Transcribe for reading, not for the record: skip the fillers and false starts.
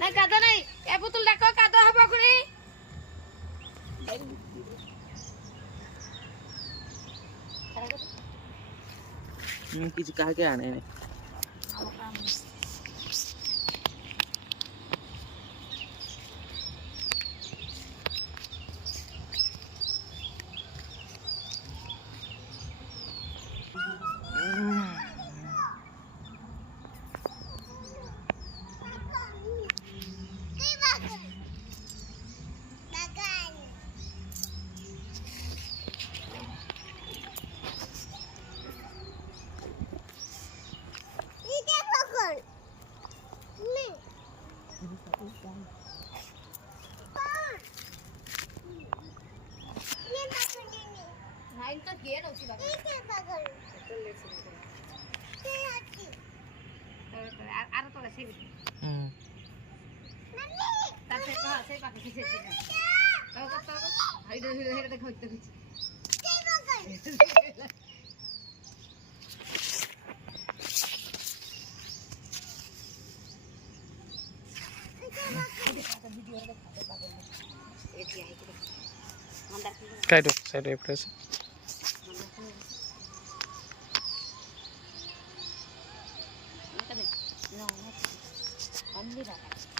না কাদা নাই এ পুতুল দেখো কাদা হবে করে কিছু কাকে আনে নাইনটা গেট আছে বাবা আর তো আছে তাতে তো আছে বাকি কিছু আছে তাও তো হাইডে হিরে হিরে দেখো দেখো কাটো সাইডে প্রেস No, no.